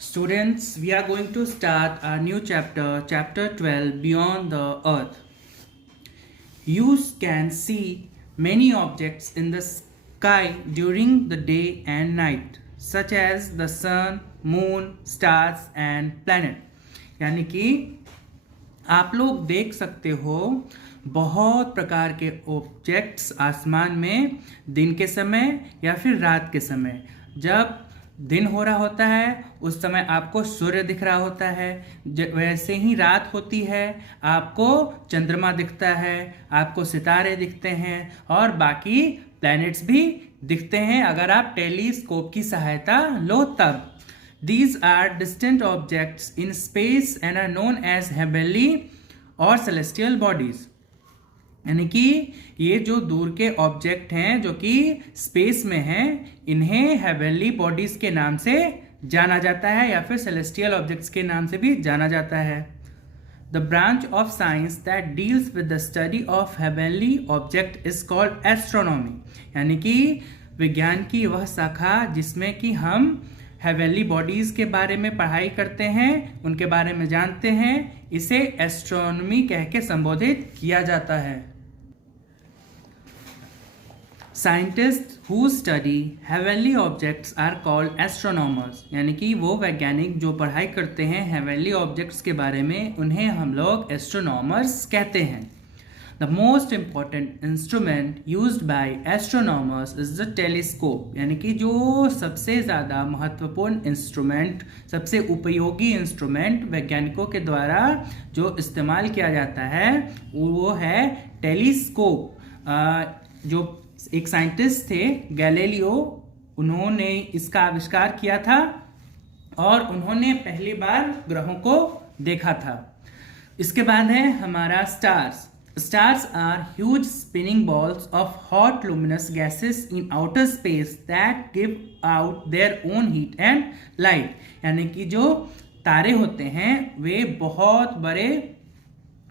Students, we are going to start our new chapter, chapter 12, Beyond the Earth. You can see many objects in the sky during the day and night, such as the sun, moon, stars and planet. यानी कि आप लोग देख सकते हो बहुत प्रकार के ऑब्जेक्ट्स आसमान में दिन के समय या फिर रात के समय। जब दिन हो रहा होता है उस समय आपको सूर्य दिख रहा होता है, वैसे ही रात होती है आपको चंद्रमा दिखता है, आपको सितारे दिखते हैं और बाकी प्लैनेट्स भी दिखते हैं अगर आप टेलीस्कोप की सहायता लो तब। These are distant objects in space and are known as heavenly or celestial bodies. यानी कि ये जो दूर के ऑब्जेक्ट हैं जो कि स्पेस में हैं, इन्हें हेवनली बॉडीज के नाम से जाना जाता है या फिर सेलेस्टियल ऑब्जेक्ट्स के नाम से भी जाना जाता है। The branch of science that deals with the study of heavenly object is called astronomy. यानी कि विज्ञान की वह शाखा जिसमें कि हम हेवनली बॉडीज के बारे में पढ़ाई करते हैं, उनके बारे में जानते हैं, इसे एस्ट्रोनॉमी कह के संबोधित किया जाता है। Scientist who study heavenly objects are called astronomers. यानी कि वो वैज्ञानिक जो पढ़ाई करते हैं हेवनली ऑब्जेक्ट्स के बारे में, उन्हें हम लोग एस्ट्रोनॉमर्स कहते हैं। The most important instrument used by astronomers is the telescope. यानी कि जो सबसे ज़्यादा महत्वपूर्ण इंस्ट्रूमेंट, सबसे उपयोगी इंस्ट्रूमेंट वैज्ञानिकों के द्वारा जो इस्तेमाल किया जाता है वो है टेलीस्कोप। जो एक साइंटिस्ट थे गैलीलियो, उन्होंने इसका आविष्कार किया था और उन्होंने पहली बार ग्रहों को देखा था। इसके बाद है हमारा stars. Stars are huge spinning balls of hot luminous gases in outer space that give out their own heat and light. यानी कि जो तारे होते हैं वे बहुत बड़े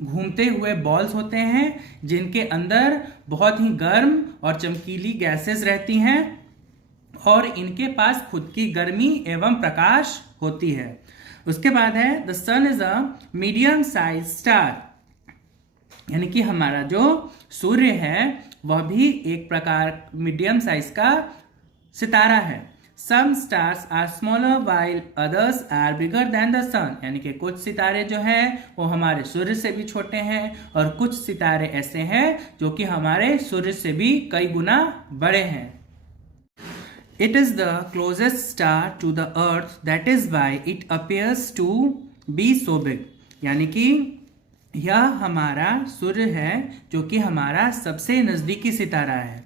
घूमते हुए बॉल्स होते हैं जिनके अंदर बहुत ही गर्म और चमकीली गैसेस रहती हैं और इनके पास खुद की गर्मी एवं प्रकाश होती है। उसके बाद है the sun is a medium size star. यानी कि हमारा जो सूर्य है वह भी एक प्रकार मीडियम साइज का सितारा है। Some stars are smaller while others are bigger than the sun. यानी कि कुछ सितारे जो हैं वो हमारे सूर्य से भी छोटे हैं और कुछ सितारे ऐसे हैं जो कि हमारे सूर्य से भी कई गुना बड़े हैं। It is the closest star to the earth, that is why it appears to be so big. यानी कि यह हमारा सूर्य है जो कि हमारा सबसे नज़दीकी सितारा है,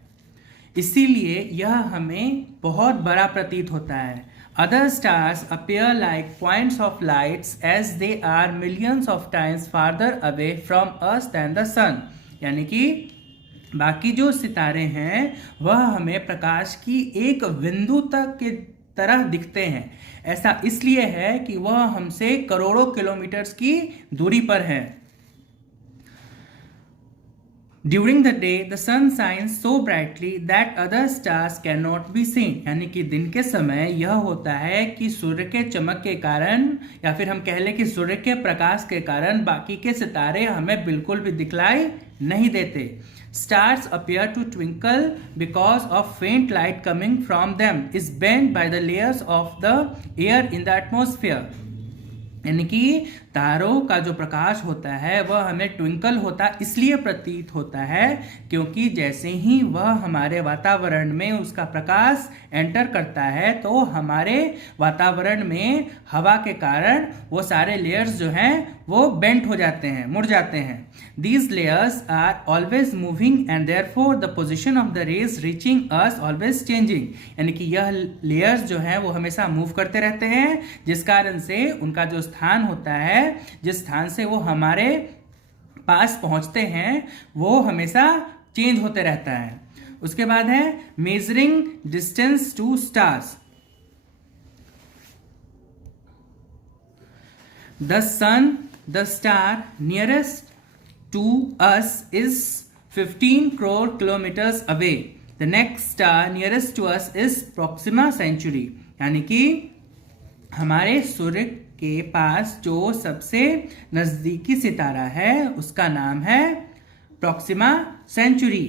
इसीलिए यह हमें बहुत बड़ा प्रतीत होता है। Other stars appear like points of lights as they are millions of times farther away from us than the sun. यानी कि बाकी जो सितारे हैं वह हमें प्रकाश की एक बिंदु तक के तरह दिखते हैं। ऐसा इसलिए है कि वह हमसे करोड़ों किलोमीटर्स की दूरी पर है। During the day, the sun shines so brightly that other stars cannot be seen. यानी कि दिन के समय यह होता है कि सूर्य के चमक के कारण या फिर हम कह लें कि सूर्य के प्रकाश के कारण बाकी के सितारे हमें बिल्कुल भी दिखलाई नहीं देते। Stars appear to twinkle because of faint light coming from them is bent by the layers of the air in the atmosphere. यानी कि तारों का जो प्रकाश होता है वह हमें ट्विंकल होता इसलिए प्रतीत होता है क्योंकि जैसे ही वह हमारे वातावरण में उसका प्रकाश एंटर करता है तो हमारे वातावरण में हवा के कारण वो सारे लेयर्स जो हैं वो बेंट हो जाते हैं, मुड़ जाते हैं। These layers are always moving and therefore the position of the rays reaching us always changing. यानी कि यह लेयर्स जो हैं वो हमेशा मूव करते रहते हैं जिस कारण से उनका जो स्थान होता है, जिस स्थान से वो हमारे पास पहुंचते हैं वो हमेशा चेंज होते रहता है। उसके बाद है measuring distance to stars. The sun, the star nearest to us is 15 crore kilometers away. The next star nearest to us is Proxima Centauri. यानी कि हमारे सूर्य के पास जो सबसे नजदीकी सितारा है उसका नाम है Proxima sanctuary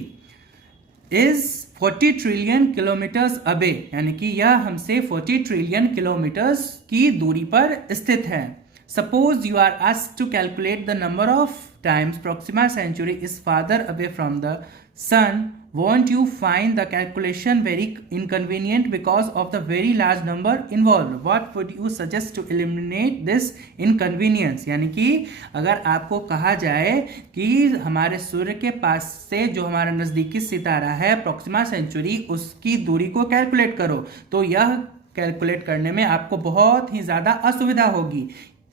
is 40 trillion kilometres away, यानी कि यह हमसे 40 ट्रिलियन किलोमीटर्स की दूरी पर स्थित है। Suppose you are asked to calculate the number of times Proxima Centauri is farther away from the sun, won't you find the calculation very inconvenient because of the very large number involved? What would you suggest to eliminate this inconvenience? यानी कि अगर आपको कहा जाए कि हमारे सूर्य के पास से जो हमारा नज़दीकी सितारा है प्रॉक्सिमा सेंचुरी, उसकी दूरी को कैलकुलेट करो, तो यह कैलकुलेट करने में आपको बहुत ही ज़्यादा असुविधा होगी।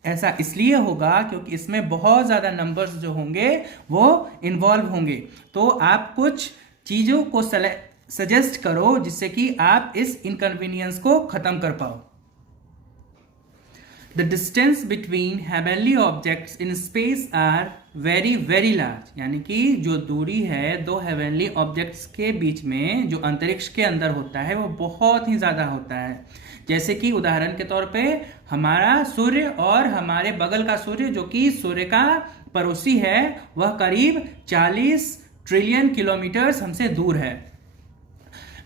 ऐसा इसलिए होगा क्योंकि इसमें बहुत ज़्यादा नंबर्स जो होंगे वो इन्वॉल्व होंगे। तो आप कुछ चीज़ों को सजेस्ट करो जिससे कि आप इस इनकन्वीनियंस को ख़त्म कर पाओ। The distance between heavenly objects in space are very very large, यानी कि जो दूरी है दो हेवनली ऑब्जेक्ट्स के बीच में जो अंतरिक्ष के अंदर होता है वो बहुत ही ज़्यादा होता है। जैसे कि उदाहरण के तौर पे हमारा सूर्य और हमारे बगल का सूर्य जो कि सूर्य का पड़ोसी है वह करीब 40 ट्रिलियन किलोमीटर्स हमसे दूर है।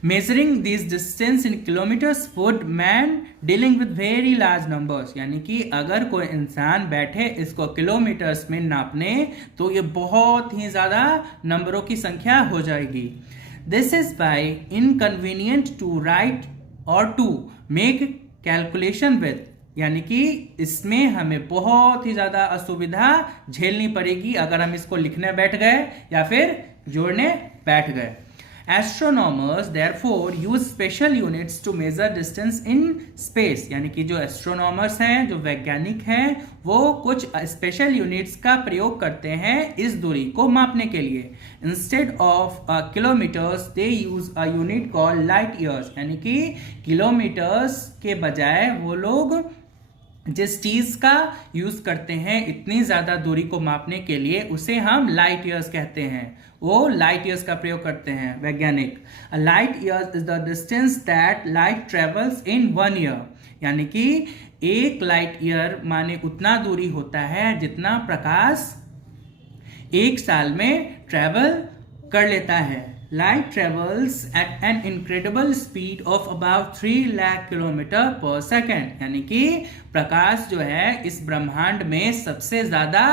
Measuring this distance in kilometres would man dealing with very large numbers, यानी कि अगर कोई इंसान बैठे इसको किलोमीटर्स में नापने तो ये बहुत ही ज़्यादा नंबरों की संख्या हो जाएगी। This is by inconvenient to write और टू मेक कैलकुलेशन विद, यानी कि इसमें हमें बहुत ही ज़्यादा असुविधा झेलनी पड़ेगी अगर हम इसको लिखने बैठ गए या फिर जोड़ने बैठ गए। Astronomers therefore use special units to measure distance in space, यानी कि जो एस्ट्रोनॉमर्स हैं, जो वैज्ञानिक हैं, वो कुछ स्पेशल यूनिट्स का प्रयोग करते हैं इस दूरी को मापने के लिए। Instead of kilometres they use a unit called light years, यानी कि किलोमीटर्स के बजाय वो लोग जिस चीज का यूज करते हैं इतनी ज्यादा दूरी को मापने के लिए उसे हम लाइट ईयर्स कहते हैं। वो लाइट ईयर्स का प्रयोग करते हैं वैज्ञानिक। A light years is the distance that light travels in 1 year, यानी कि एक लाइट ईयर माने उतना दूरी होता है जितना प्रकाश एक साल में ट्रेवल कर लेता है। Light travels at an incredible speed of about 3 lakh kilometre पर सेकेंड, यानी कि प्रकाश जो है इस ब्रह्मांड में सबसे ज़्यादा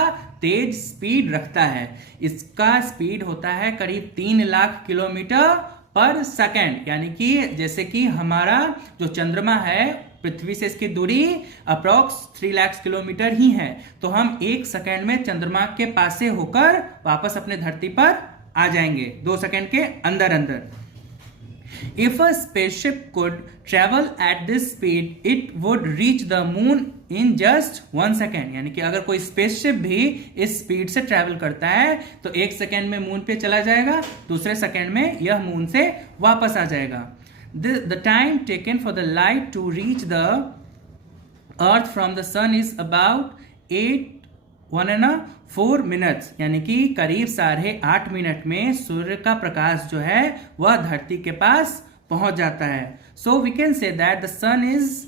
तेज स्पीड रखता है। इसका स्पीड होता है करीब 3 लाख किलोमीटर पर सेकेंड, यानी कि जैसे कि हमारा जो चंद्रमा है पृथ्वी से इसकी दूरी अप्रॉक्स 3 लाख किलोमीटर ही है, तो हम 1 सेकेंड में चंद्रमा के पास से होकर वापस अपने धरती पर आ जाएंगे 2 सेकेंड के अंदर अंदर। If a spaceship could travel at this speed it would reach the moon in just 1 second, यानी कि अगर कोई स्पेसशिप भी इस स्पीड से ट्रेवल करता है तो 1 सेकेंड में मून पे चला जाएगा, दूसरे सेकेंड में यह मून से वापस आ जाएगा। The time taken for the light to reach the earth from the sun is about 1.4 minutes, यानी कि करीब 8.5 मिनट में सूर्य का प्रकाश जो है वह धरती के पास पहुंच जाता है। So we can say that the sun is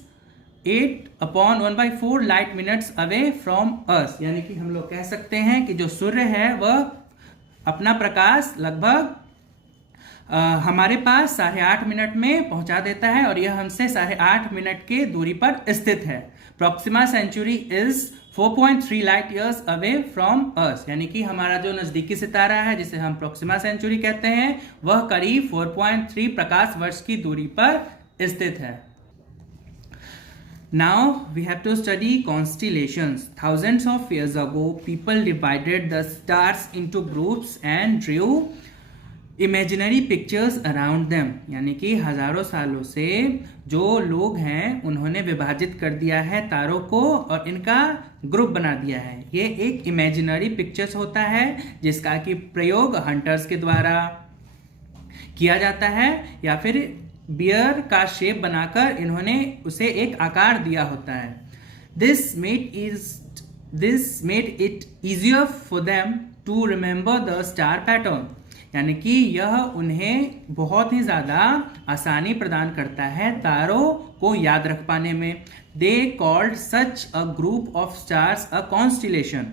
8/1/4 light minutes away from us, यानी कि हम लोग कह सकते हैं कि जो सूर्य है वह अपना प्रकाश लगभग हमारे पास 8.5 मिनट में पहुंचा देता है और यह हमसे 8.5 मिनट के दूरी पर स्थित है। Proxima sanctuary is 4.3 light years away from us, यानी कि हमारा जो नजदीकी सितारा है जिसे हम प्रॉक्सिमा सेंचुरी कहते हैं वह करीब 4.3 प्रकाश वर्ष की दूरी पर स्थित है। Now we have to study constellations. Thousands of years ago, people divided the stars into groups and drew imaginary pictures around them, यानी कि हजारों सालों से जो लोग हैं उन्होंने विभाजित कर दिया है तारों को और इनका ग्रुप बना दिया है। ये एक इमेजिनरी पिक्चर्स होता है जिसका कि प्रयोग हंटर्स के द्वारा किया जाता है या फिर बियर का शेप बनाकर इन्होंने उसे एक आकार दिया होता है। This made it easier for them to remember the star pattern, यानी कि यह उन्हें बहुत ही ज़्यादा आसानी प्रदान करता है तारों को याद रख पाने में। They called such a group of stars a constellation.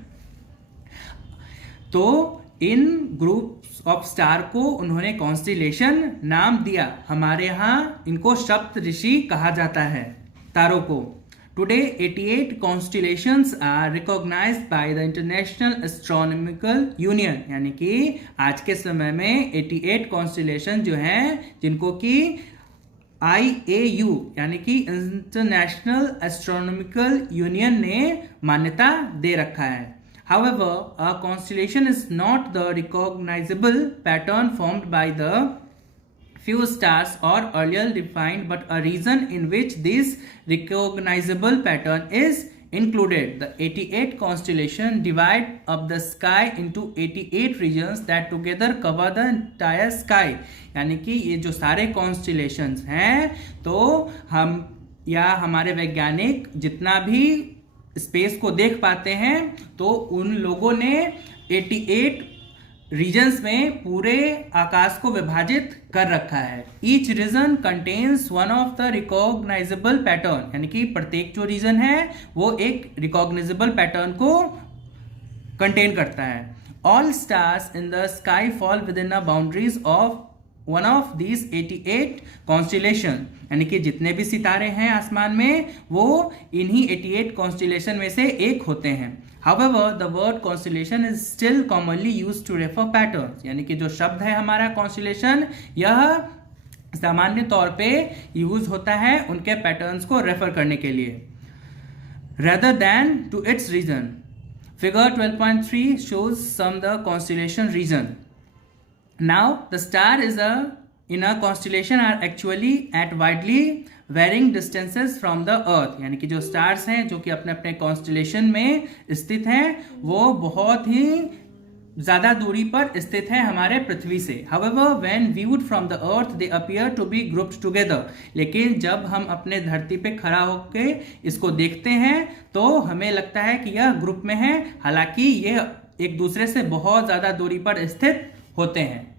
तो इन ग्रुप ऑफ स्टार को उन्होंने कॉन्स्टिलेशन नाम दिया। हमारे यहाँ इनको सप्त ऋषि कहा जाता है तारों को। Today, 88 constellations are recognized by the International Astronomical Union, यानी कि आज के समय में 88 constellation जो हैं जिनको कि IAU यानी कि इंटरनेशनल एस्ट्रोनॉमिकल यूनियन ने मान्यता दे रखा है। However, a constellation is not the recognizable pattern formed by the few stars or earlier defined, but a region in which this recognizable pattern is included. The 88 constellation divide up the sky into 88 regions that together cover the entire sky. यानी कि ये जो सारे constellations हैं तो हम या हमारे वैज्ञानिक जितना भी स्पेस को देख पाते हैं तो उन लोगों ने 88 रीजन्स में पूरे आकाश को विभाजित कर रखा है। Each reason contains one of the recognisable pattern, यानी कि प्रत्येक जो रीजन है वो एक रिकॉग्नाइजेबल पैटर्न को कंटेन करता है। All stars in the sky fall with in the boundaries of one of this 88 constellation, यानी कि जितने भी सितारे हैं आसमान में वो इन्हीं 88 कॉन्स्टिलेशन में से एक होते हैं। However, the word constellation is still commonly used to refer patterns, यानी कि जो शब्द है हमारा constellation यह सामान्य तौर पे यूज होता है उनके पैटर्न्स को रेफर करने के लिए rather than to its region. Figure 12.3 shows some the constellation region. Now the star in a constellation are actually at widely varying distances from the earth, यानी कि जो स्टार्स हैं जो कि अपने अपने कॉन्स्टिलेशन में स्थित हैं वो बहुत ही ज़्यादा दूरी पर स्थित है हमारे पृथ्वी से। However, when viewed from the earth, they appear to be grouped together. लेकिन जब हम अपने धरती पे खड़ा होके इसको देखते हैं तो हमें लगता है कि यह ग्रुप में है, हालांकि यह एक दूसरे से बहुत ज़्यादा दूरी पर स्थित होते हैं।